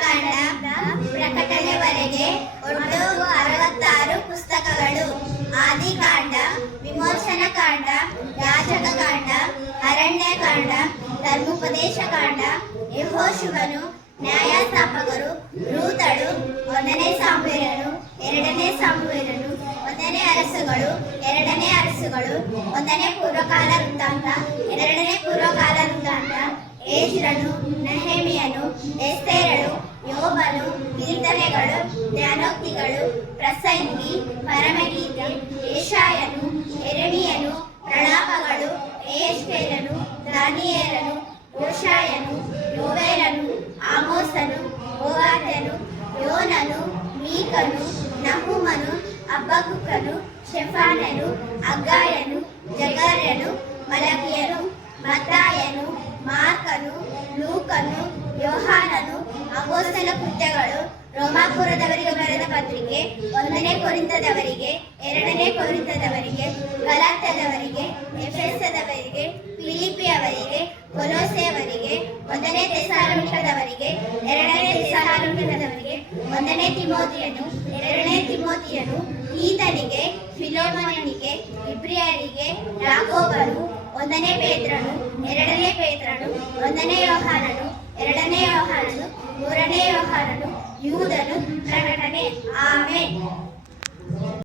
ಕಾಂಡ ಪ್ರಕಟಣೆವರೆಗೆ ಒಟ್ಟು 66 ಪುಸ್ತಕಗಳು. ಆದಿಕಾಂಡ, ವಿಮೋಚನ ಕಾಂಡ, ಯಾಜಕ ಕಾಂಡ, ಅರಣ್ಯ ಕಾಂಡ, ಧರ್ಮೋಪದೇಶ ಕಾಂಡ, ಯೆಹೋಶುವನು, ನ್ಯಾಯಸ್ಥಾಪಕರು, ರೂತಳು, 1ನೇ ಸಾಮುವೇಲನು, 2ನೇ ಸಾಮುವೇಲನು, 1ನೇ ಅರಸುಗಳು, 2ನೇ ಅರಸುಗಳು, 1ನೇ ಪೂರ್ವಕಾಲ ವೃತ್ತಾಂತ, 2ನೇ ಪೂರ್ವಕಾಲ ವೃತ್ತಾಂತ, ಏಜ್ರನು, ನೆಹೆಮೀಯನು, ಎಸ್ತೇರಳು, ಯೋಬನು, ಕೀರ್ತನೆಗಳು, ಜ್ಞಾನೋಕ್ತಿಗಳು, ಪ್ರಸಂಗಿ, ಪರಮಗೀತೆ, ಯೆಶಾಯನು, ಯೆರೆಮೀಯನು, ಪ್ರಲಾಪಗಳು, ಯೆಹೆಜ್ಕೇಲನು, ದಾನಿಯೇಲನು, ಹೋಶಾಯನು, ಯೋವೇಲನು, ಆಮೋಸನು, ಓಬದ್ಯನು, ಯೋನನು, ಮೀಕನು, ನಹೂಮನು, ಹಬಕ್ಕೂಕನು, ಶೆಫಾನನು, ಹಗ್ಗಾಯನು, ಜಕರ್ಯನು, ಮಲಕಿಯನು, ಮತ್ತಾಯನು, ಮಾರ್ಕನು, ಲೂಕನು, ಯೋಹಾನನು, ಅಪೊಸ್ತಲ ಕೃತ್ಯಗಳು, ರೋಮಾಪುರದವರಿಗೆ ಬರೆದ ಪತ್ರಿಕೆ, 1ನೇ ಕೊರಿಂಥದವರಿಗೆ, 2ನೇ ಕೊರಿಂಥದವರಿಗೆ, ಗಲಾತ್ಯದವರಿಗೆ, ಎಫೆಸದವರಿಗೆ, ಫಿಲಿಪ್ಪಿಯವರಿಗೆ, ಕೊಲೋಸೆಯವರಿಗೆ, 1ನೇ ಥೆಸಲೋನಿಕದವರಿಗೆ, 2ನೇ ಥೆಸಲೋನಿಕದವರಿಗೆ, 1ನೇ ತಿಮೋಥಿಯನು, 2ನೇ ತಿಮೋಥಿಯನು, ತೀತನಿಗೆ, ಫಿಲೋಮೋನನಿಗೆ, ಇಬ್ರಿಯರಿಗೆ, ಯಾಕೋಬನು, 1ನೇ ಪೇತ್ರನು, 2ನೇ ಪೇತ್ರನು, 1ನೇ ಯೋಹಾನನು, 2ನೇ ಯೋಹಾನನು, 3ನೇ ಯೋಹಾನನು, ಯೂದನು, ಪ್ರಕಟಣೆ. ಆಮೆನ್.